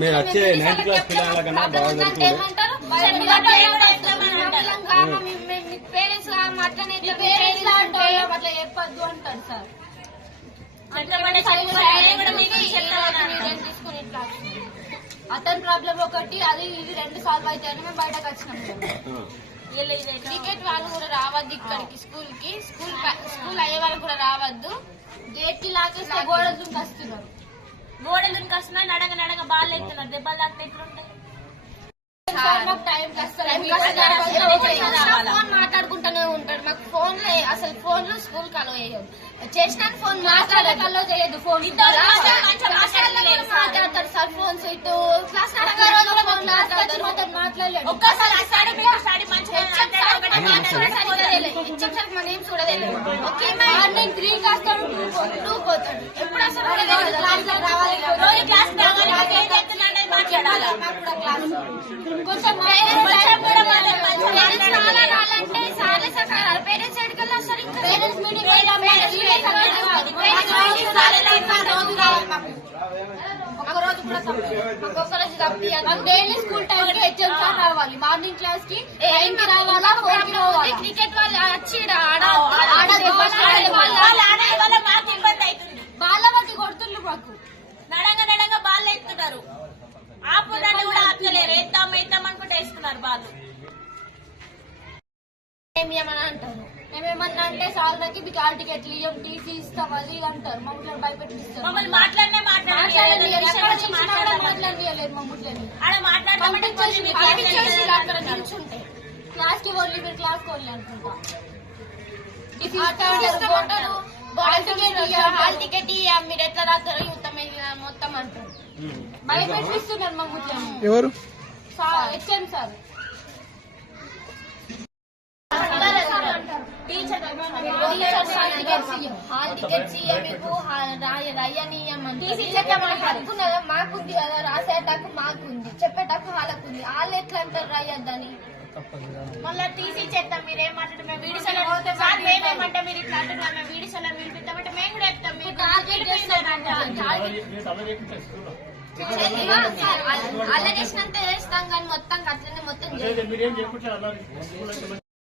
మీరు వచ్చే 9th class పిల్లల కన్నా బాగా పేరెంట్స్ అట్లా చెప్పద్దు అంటారు సార్. అతని ప్రాబ్లం ఒకటి, అది ఇది 2 సాల్వ్ అవుతాయని మేము బయటకు వచ్చినాం. క్రికెట్ వాళ్ళు కూడా రావద్దు ఇక్కడికి, స్కూల్ అయ్యే వాళ్ళు కూడా రావద్దు. గేట్ కి లాకేస్తే గోడలు దుంకొస్తున్నారు. నడగ బాల్ ఎత్తున్నారు, దెబ్బలు తాకితే ఎట్లుంటాయి? ఫోన్ మాట్లాడుకుంటూనే ఉంటాడు. మాకు ఫోన్లో అసలు ఫోన్లు స్కూల్ కలో వేయదు, చేసిన ఫోన్ మాట్లాడే కల్లో చేయదు. ఫోన్ మాట్లాడతారు సార్, ఫోన్స్ ఇటు క్లాస్ మాట్లాడలేదు. మన ఏం చూడలేదు. ఓకే మార్నింగ్ 3 వస్తాడు, 2 పోతాడు. ఎప్పుడు అసలు కొంచెం పేరెంట్స్ ఎడుకల్లా సార్, ఇంకా పేరెంట్స్ మీటింగ్ ఒక్కరోజు కూడా ఒక్కొక్కరోజు డైలీ స్కూల్ టైం కి హెచ్ఎం సార్ రావాలి. మార్నింగ్ క్లాస్ కి 9 కి రావాలా, 4 కి రావాలి. క్రికెట్ వాళ్ళు వచ్చి బాల బట్టి కొడుతుండ్రు. మాకు నడంగా బాల్ ఎత్తున్నారు, ఆపుదాన్ని కూడా ఆపలేరు. ఎత్తాం అనుకుంటే వేస్తున్నారు బాల్. ఏమేమని అంటారు, మేమేమన్నా అంటే సాలకి మీకు ఆల్ టికెట్లు ఇవ్వం, టీసీ ఇస్తాం, అది అంటారు. మమ్మల్ని భయపెట్టిస్తారు. మమ్మల్ని మాట్లాడలేదు. అక్కడ నిల్చుంటే క్లాస్ కి ఓన్లీ మీరు క్లాస్ కోర్లీ అనుకుంటా. హాల్ టికెట్ మీరు ఎట్లా రాస్తారో మొత్తం అంటారు. భయపెట్టిస్తున్నారు మమ్మల్ని. ఎవరు? HM sir. హాల్ టికెట్స్ మీకు రాయనీయమంటే మాకుంది కదా, రాసేటకు మాకుంది, చెప్పేటకు వాళ్ళకు ఉంది. వాళ్ళు ఎట్లా అంటారు రాయద్దని? మళ్ళీ టీసీ చెప్తాం. మీరేమంటే మేము వీడిసలో మేమేమంటే మీరు ఇట్లా అంటున్నారు, మేము వీడిసలో వినిపిస్తామంటే మేము కూడా చెప్తాం. మీరు అలా చేసినంత చేస్తాం కానీ మొత్తం అట్లనే మొత్తం